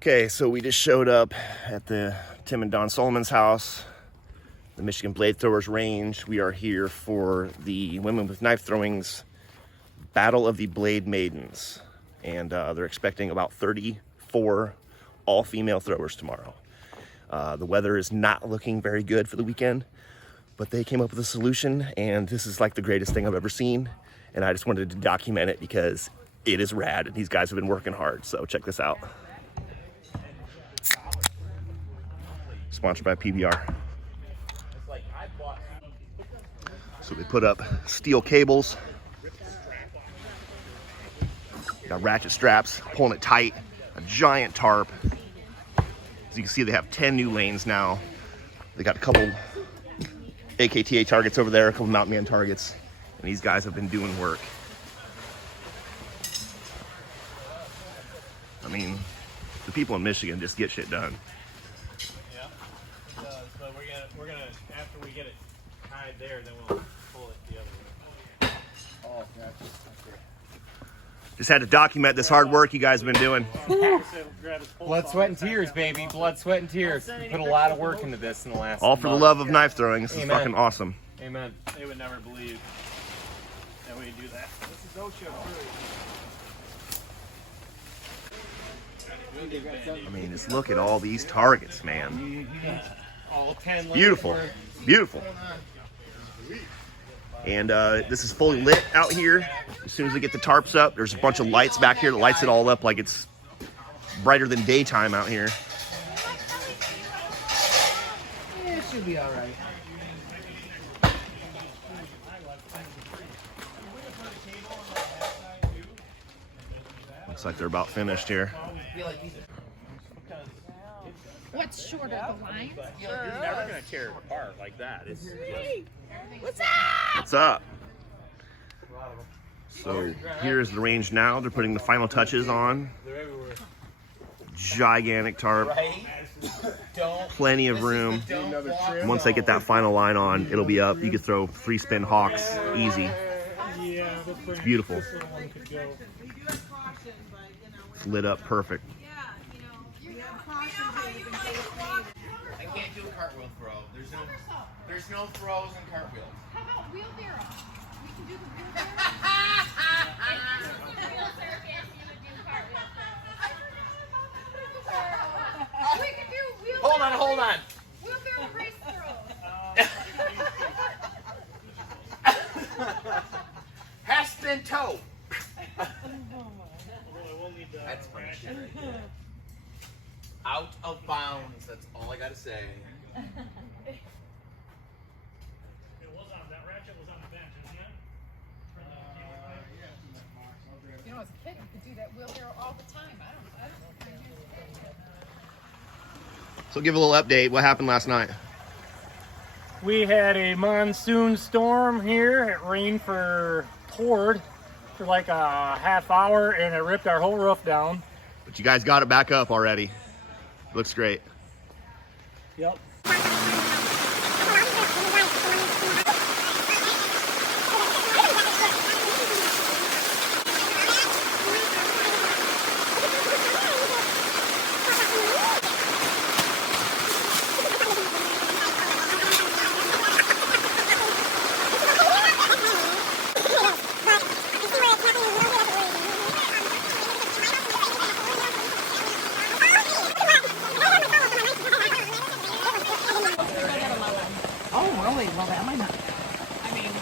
Okay, so we just showed up at the Tim and Don Solomon's house, the Michigan Blade Throwers Range. We are here for the Women with Knife Throwing's Battle of the Blade Maidens. And they're expecting about 34 all-female throwers tomorrow. The weather is not looking very good for the weekend, but they came up with a solution, and this is like the greatest thing I've ever seen. And I just wanted to document it because it is rad, and these guys have been working hard. So check this out. Sponsored by PBR. So they put up steel cables, got ratchet straps, pulling it tight, a giant tarp. As you can see, they have 10 new lanes now. They got a couple AKTA targets over there, a couple mountain man targets, and these guys have been doing work. I mean, the people in Michigan just get shit done. But we're gonna after we get it tied there, then we'll pull it the other way. Oh, gotcha. Just had to document this hard work you guys have been doing. Blood, sweat, and tears, baby. Blood, sweat, and tears. We put a lot of work into this in the last All for the love of knife throwing. This is fucking awesome. Amen. They would never believe that we do that. This is OSHA approved. I mean, just look at all these targets, man. All 10 Beautiful, beautiful. And this is fully lit out here. As soon as we get the tarps up, there's a bunch of lights back here that lights it all up like it's brighter than daytime out here. Yeah, it should be all right. Looks like they're about finished here. What's short of the line? You're never gonna tear it apart like that. What's up? What's up? So here's the range now. They're putting the final touches on. Gigantic tarp. Plenty of room. Once they get that final line on, it'll be up. You could throw 3-spin hawks easy. It's beautiful. It's lit up perfect. I can't do a cartwheel throw. There's no throws and cartwheels. How about wheelbarrow? We can do the wheelbarrow. We can do wheelbarrow. Hold on. Wheelbarrow race throw. Heston toe. That's funny shit right there. Out of bounds. That's all I gotta say. That ratchet was on the bench, isn't it? You know, as a kid, you could do that wheelbarrow all the time. I don't know if I used it. So give a little update. What happened last night? We had a monsoon storm here. It rained poured for like a half hour, and it ripped our whole roof down. But you guys got it back up already. Looks great. Yep. Oh, really? Well, that might not. I mean,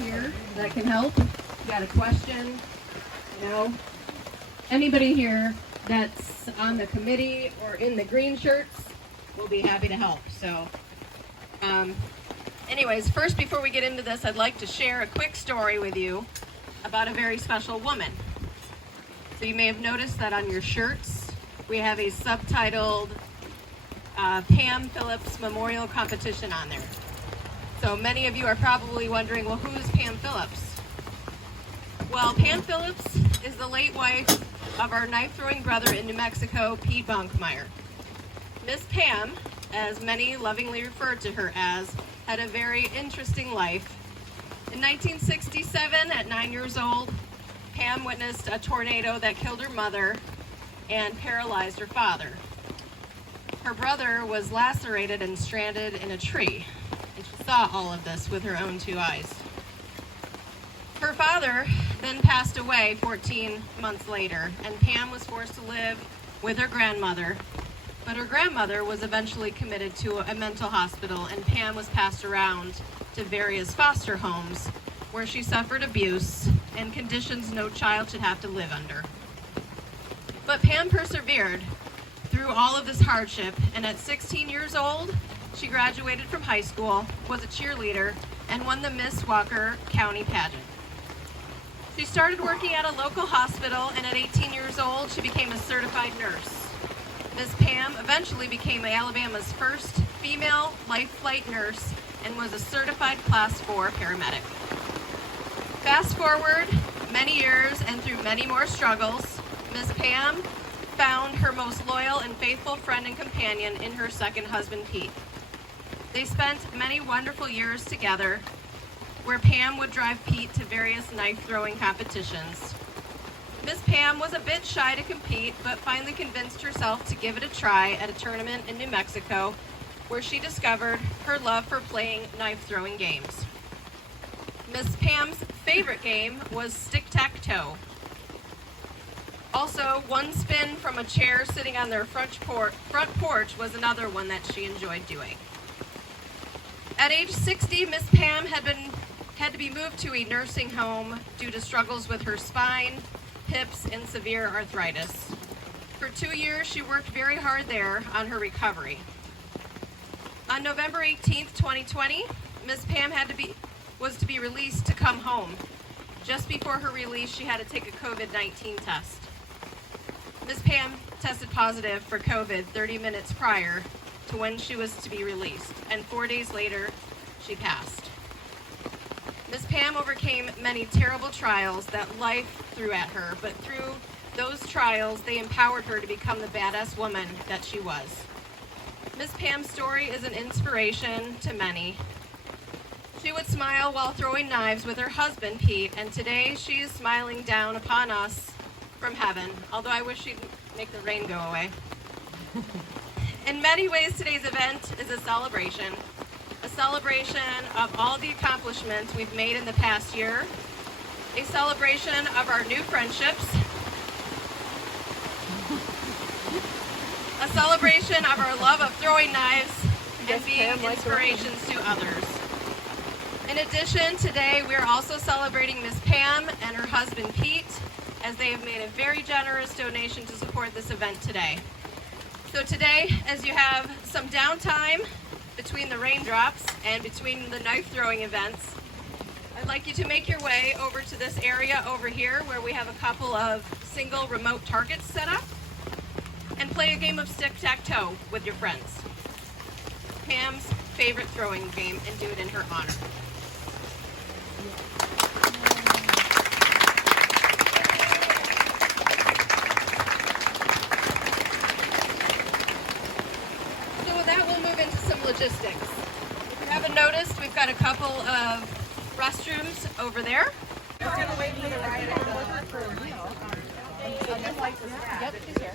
here that can help. You got a question? Anybody here that's on the committee or in the green shirts will be happy to help. So, anyways, first, before we get into this, I'd like to share a quick story with you about a very special woman. So you may have noticed that on your shirts, we have a subtitled Pam Phillips Memorial Competition on there. So many of you are probably wondering, well, who's Pam Phillips? Well, Pam Phillips is the late wife of our knife-throwing brother in New Mexico, Pete Bonkmeyer. Miss Pam, as many lovingly referred to her as, had a very interesting life. In 1967, at 9 years old, Pam witnessed a tornado that killed her mother and paralyzed her father. Her brother was lacerated and stranded in a tree, and she saw all of this with her own 2 eyes. Her father then passed away 14 months later, and Pam was forced to live with her grandmother. But her grandmother was eventually committed to a mental hospital, and Pam was passed around to various foster homes where she suffered abuse and conditions no child should have to live under. But Pam persevered through all of this hardship, and at 16 years old, she graduated from high school, was a cheerleader, and won the Miss Walker County pageant. She started working at a local hospital, and at 18 years old, she became a certified nurse. Miss Pam eventually became Alabama's first female life flight nurse and was a certified Class 4 paramedic. Fast forward many years and through many more struggles, Miss Pam found her most loyal and faithful friend and companion in her second husband, Pete. They spent many wonderful years together, where Pam would drive Pete to various knife-throwing competitions. Miss Pam was a bit shy to compete, but finally convinced herself to give it a try at a tournament in New Mexico, where she discovered her love for playing knife-throwing games. Miss Pam's favorite game was stick-tack-toe. Also, one spin from a chair sitting on their front porch was another one that she enjoyed doing. At age 60, Miss Pam had to be moved to a nursing home due to struggles with her spine, hips, and severe arthritis. For 2 years, she worked very hard there on her recovery. On November 18th, 2020, Miss Pam was to be released to come home. Just before her release, she had to take a COVID-19 test. Miss Pam tested positive for COVID 30 minutes prior to when she was to be released, and 4 days later, she passed. Miss Pam overcame many terrible trials that life threw at her, but through those trials, they empowered her to become the badass woman that she was. Miss Pam's story is an inspiration to many. She would smile while throwing knives with her husband, Pete, and today she is smiling down upon us from heaven, although I wish she'd make the rain go away. In many ways, today's event is a celebration of all the accomplishments we've made in the past year, a celebration of our new friendships, a celebration of our love of throwing knives and being inspirations to others. In addition, today we are also celebrating Miss Pam and her husband Pete, as they have made a very generous donation to support this event today. So today, as you have some downtime between the raindrops and between the knife throwing events, I'd like you to make your way over to this area over here where we have a couple of single remote targets set up, and play a game of stick-tack-toe with your friends. Pam's favorite throwing game, and do it in her honor. So with that, we'll move into some logistics. If you haven't noticed, we've got a couple of restrooms over there. We're going to wait for the rider to Yep, she's here.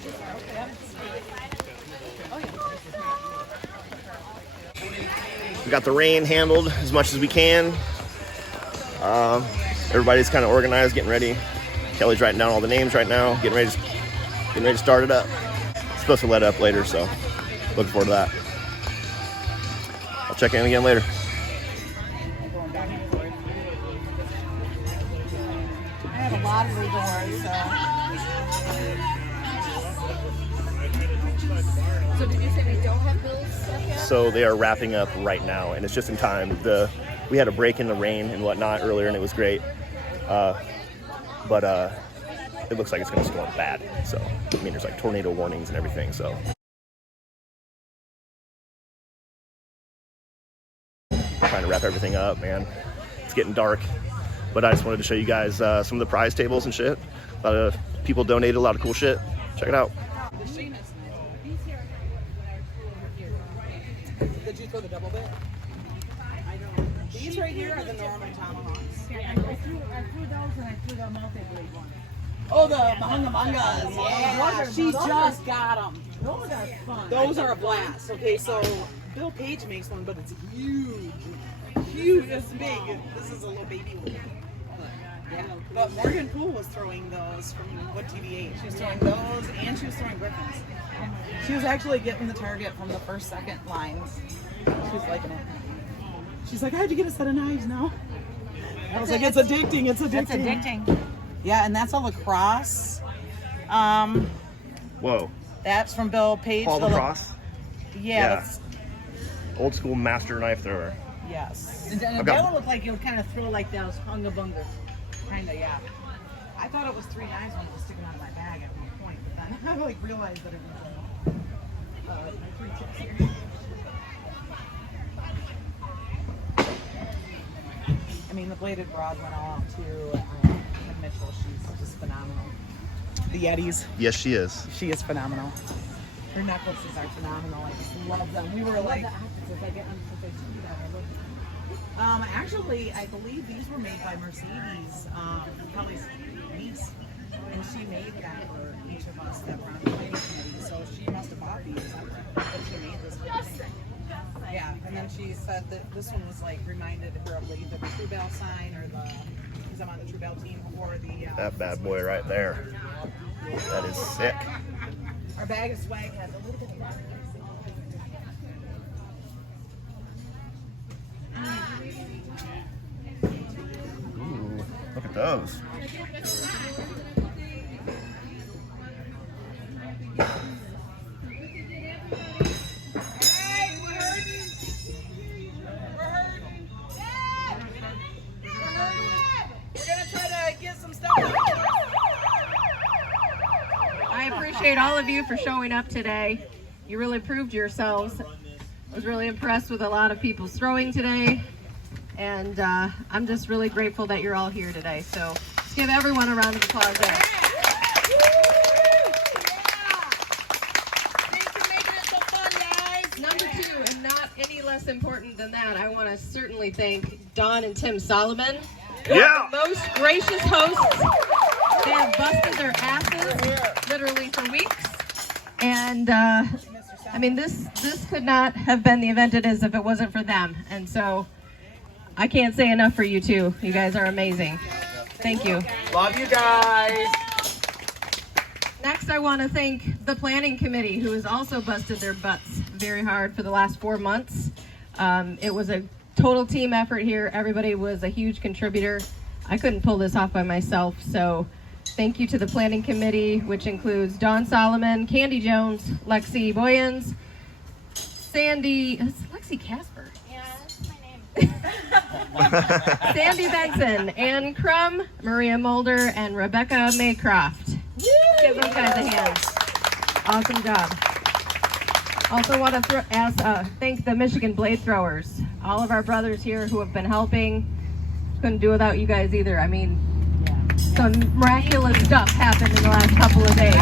We got the rain handled as much as we can. Everybody's kind of organized, getting ready. Kelly's writing down all the names right now, getting ready to start it up. It's supposed to let up later, so looking forward to that. I'll check in again later. I have a lot of legal work, so. So did you say they don't have bills stuck yet? So they are wrapping up right now, and it's just in time. We had a break in the rain and whatnot earlier, and it was great. But it looks like it's going to storm bad. So, I mean, there's like tornado warnings and everything. So, trying to wrap everything up, man. It's getting dark, but I just wanted to show you guys some of the prize tables and shit. A lot of people donated a lot of cool shit. Check it out. Did you throw the double bit? These right here are the normal tomahawks. I threw those and I threw the multi-blade one. Oh, the mangas. Yeah, she just got them. Those are fun. Those are a blast. Okay, so Bill Page makes one, but it's huge. Huge. It's big. This is a little baby one. Yeah. But Morgan Poole was throwing those from what TVA. She was throwing those and she was throwing griffins. She was actually getting the target from the first, second lines. She was liking it. She's like, I had to get a set of knives now. I was like, it's addicting. It's addicting. It's addicting. Yeah, and that's a lacrosse. Whoa. That's from Bill Page. Paul Lacrosse? Yeah. That's old school master knife thrower. Yes. And I've that got- would look like you'll kind of throw like those hunga bunga. Kind of, yeah. I thought it was 3 knives when it was sticking out of my bag at one point, but then I like realized that it was 3 tips here. I mean, the bladed rod went all out too. And Mitchell, she's just phenomenal. The Yetis, Yes, she is. she is phenomenal. Her necklaces are phenomenal. I just love them. We were like, actually, I believe these were made by Mercedes, Kelly's niece, and she made that for each of us that were on the planning committee. So she must have bought these, but she made this for us. Yeah, and then she said that this one was like reminded her of either the True Bell sign or the, because I'm on the True Bell team, or the. That bad boy right there. That is sick. Our bag of swag has a little bit of. Ooh, look at those. I appreciate all of you for showing up today. You really proved yourselves. I was really impressed with a lot of people's throwing today. And I'm just really grateful that you're all here today. So let's give everyone a round of applause there. Number 2, and not any less important than that, I want to certainly thank Dawn and Tim Solomon. Yeah. The most gracious hosts. They have busted their asses literally for weeks. And I mean, this could not have been the event it is if it wasn't for them. And so I can't say enough for you two. You guys are amazing. Thank you. Love you guys. Next, I want to thank the planning committee, who has also busted their butts very hard for the last 4 months. It was a total team effort here. Everybody was a huge contributor. I couldn't pull this off by myself, so thank you to the planning committee, which includes Dawn Solomon, Candy Jones, Lexi Boyens, Sandy, Lexi Casper. Yeah, that's my name. Sandy Benson, Ann Crum, Maria Mulder, and Rebecca Maycroft. Give those guys a hand. Awesome job. Also want to thank the Michigan Blade Throwers. All of our brothers here who have been helping. Couldn't do without you guys either. I mean, some miraculous stuff happened in the last couple of days.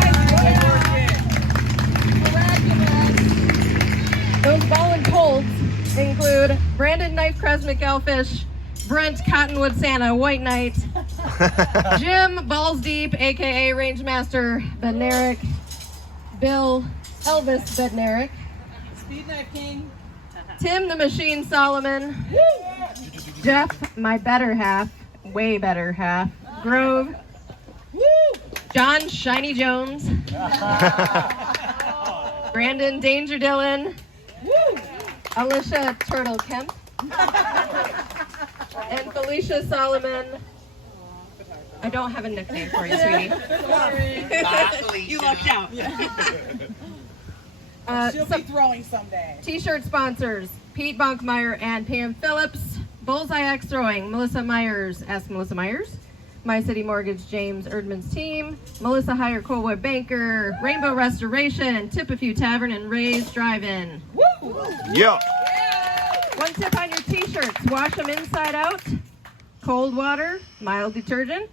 Those volunteers include Brandon Knife Kres McElfish, Brent Cottonwood Santa White Knight, Jim Balls Deep, aka Rangemaster Bednarik, Bill Elvis Bednarik, Speed Knife King. Tim the Machine Solomon, Jeff, my better half, way better half, Grove, John Shiny Jones, Brandon Danger Dillon, Alicia Turtle Kemp, and Felicia Solomon. I don't have a nickname for you, sweetie. You lucked out. She'll be throwing someday. T-shirt sponsors, Pete Bonkmeyer and Pam Phillips. Bullseye X Throwing, Melissa Myers, ask Melissa Myers. My City Mortgage, James Erdman's team, Melissa Heyer, Colwood Banker, Rainbow Restoration, Tip a Few Tavern, and Ray's Drive-In. Yeah. One tip on your t-shirts, wash them inside out, cold water, mild detergent,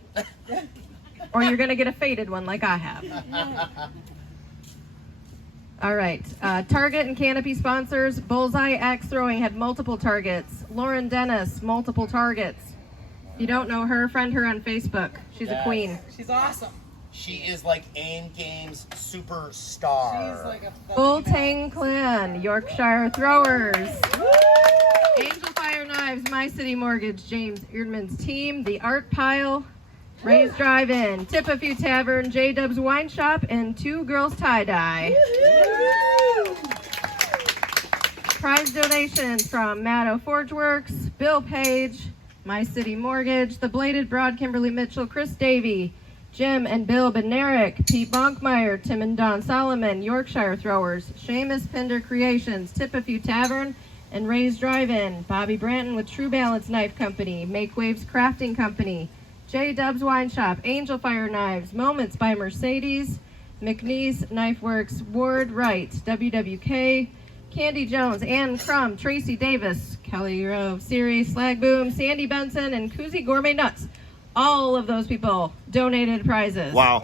or you're gonna get a faded one like I have. All right, Target and Canopy sponsors. Bullseye Axe Throwing had multiple targets. Lauren Dennis, multiple targets. If you don't know her, friend her on Facebook. She's a queen. She's awesome. She is like AIM Games superstar. She's like a Bull Tang Clan, Yorkshire Throwers. Angel Fire Knives, My City Mortgage, James Eardman's team. The Art Pile, Ray's Drive-In, Tip a Few Tavern, J-Dub's Wine Shop, and Two Girls Tie-Dye. Prize donations from Maddo Forge Works, Bill Page, My City Mortgage, The Bladed Broad, Kimberly Mitchell, Chris Davey, Jim and Bill Benerick, Pete Bonkmeyer, Tim and Don Solomon, Yorkshire Throwers, Seamus Pinder Creations, Tip a Few Tavern, and Ray's Drive-In, Bobby Branton with True Balance Knife Company, Make Waves Crafting Company, J Dub's Wine Shop, Angel Fire Knives, Moments by Mercedes, McNeese Knife Works, Ward Wright, WWK, Candy Jones, Ann Crum, Tracy Davis, Kelly Grove, Siri, Slag Boom, Sandy Benson, and Koozie Gourmet Nuts. All of those people donated prizes. Wow.